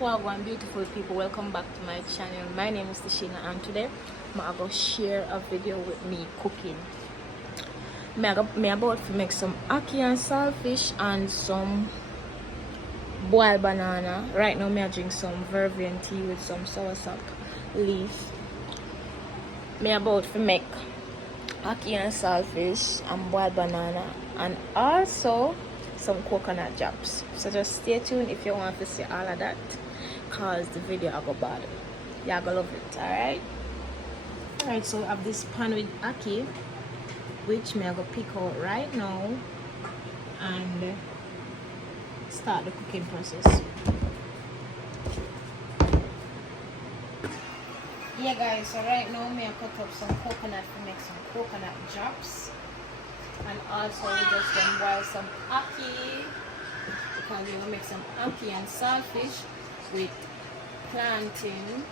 Wagwan beautiful people, welcome back to my channel. My name is Tishina and today I'm going to share a video with me cooking. I'm about to make some ackee and saltfish and some boiled banana. Right now I drink some vervain tea with some soursop leaf. I'm about to make ackee and saltfish and boiled banana and also some coconut drops. So just stay tuned if you want to see all of that, cause the video I go bad. Y'all gonna love it, alright, so I have this pan with ackee, which I'm gonna pick out right now and start the cooking process. Yeah guys, so right now I'm gonna cut up some coconut to make some coconut drops. And also we just gonna boil some ackee because we will make some ackee and saltfish with plantain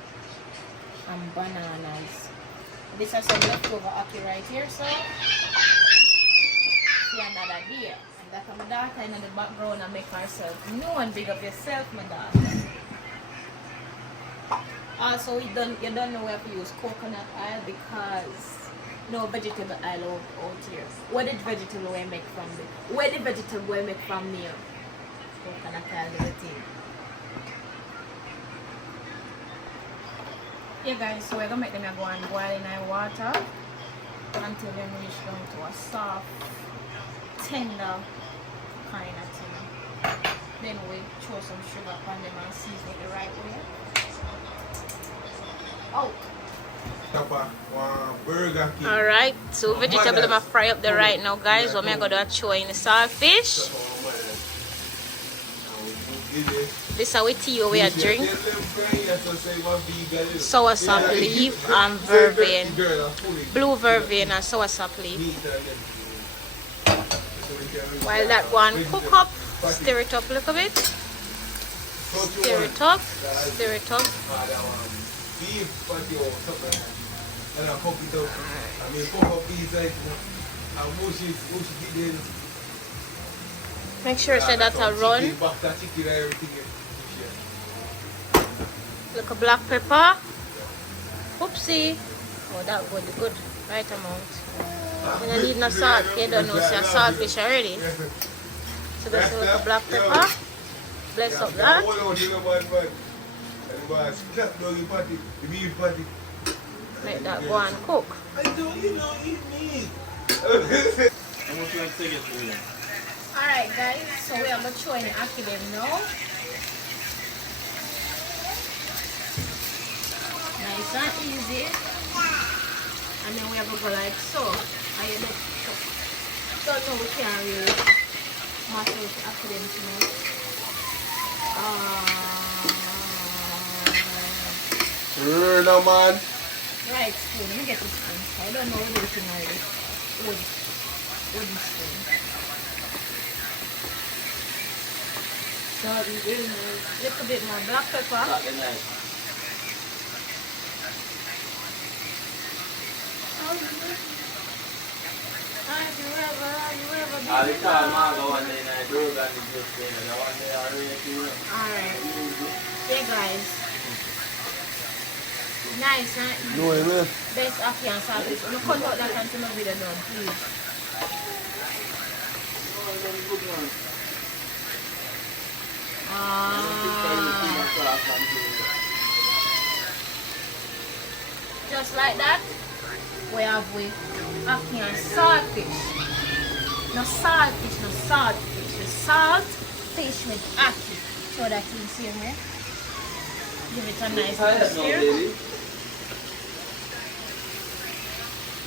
and bananas. This is some leftover ackee right here, so see another day. And that's my daughter in the background and make herself known. Big up yourself, my daughter. Also you don't know where to use coconut oil because no vegetable oil out here. Where did vegetable oil make from me? Where did vegetable oil make from me? Coconut oil everything. Yeah guys, so we're gonna make them go and boil in our water until they reach down to a soft, tender kind of thing. Then we throw some sugar on them and season it the right way. Oh. Alright, so vegetable I'm fry up there right now guys. What I'm gonna throw in the saltfish. This is our tea we are drink. Soursop leaf and vervain. Blue vervain and soursop leaf. While that one cook up, stir it up a little bit. Stir it up, stir it up. Make sure that I run. Look a black pepper. Oopsie. Oh, that would be good. Right amount. We don't need no salt. You don't know it's a saltfish already. So just look a black pepper. Bless up that. Make that go and cook. I don't, eat meat. Alright guys, so we are going to throw in the ackee them now. Nice and easy. And then we have to go like so. And you look so now we can really mash out the ackee them tonight. No man. Right spoon, let me get this spoon. I don't know what it is already. Wooden spoon. So a little bit more black pepper. Alright. Yeah guys. Nice, huh? No, man. Best ackee and saltfish. I'm going to cut out that until my video done, please. Just like that, we have ackee and saltfish. No saltfish, no saltfish. The salt fish with ackee. So that you see here. Give it a nice stir.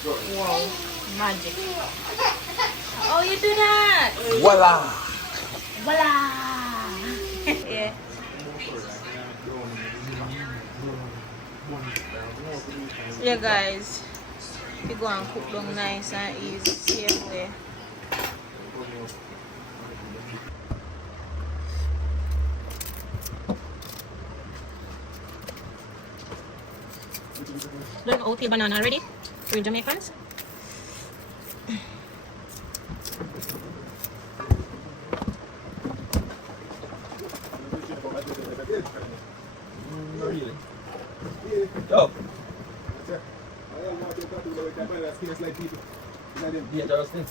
Wow, magic. Oh, you do that? Voila! Voila! Yeah. Yeah guys, we go and cook them nice and easy, same way. Do you know oatmeal banana already? We're Jamaicans. Yo. Dangerous thing.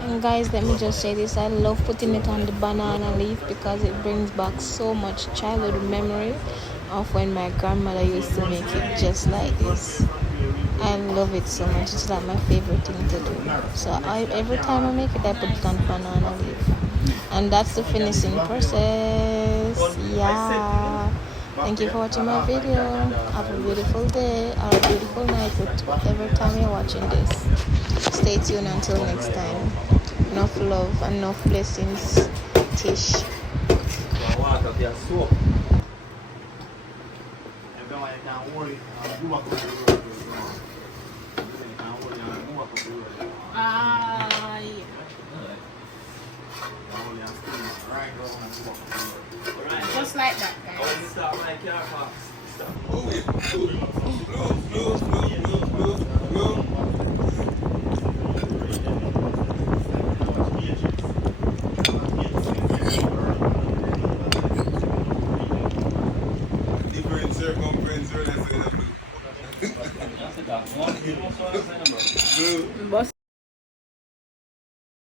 And guys, let me just say this, I love putting it on the banana leaf because it brings back so much childhood memory of when my grandmother used to make it just like this. I love it so much. It's like my favorite thing to do. So every time I make it, I put it on banana leaf. And that's the finishing process. Yeah. Thank you for watching my video. Have a beautiful day or a beautiful night with whatever time you're watching this. Stay tuned until next time. Enough love and enough blessings. Tish. Just like that, guys. Different circumference. Boss.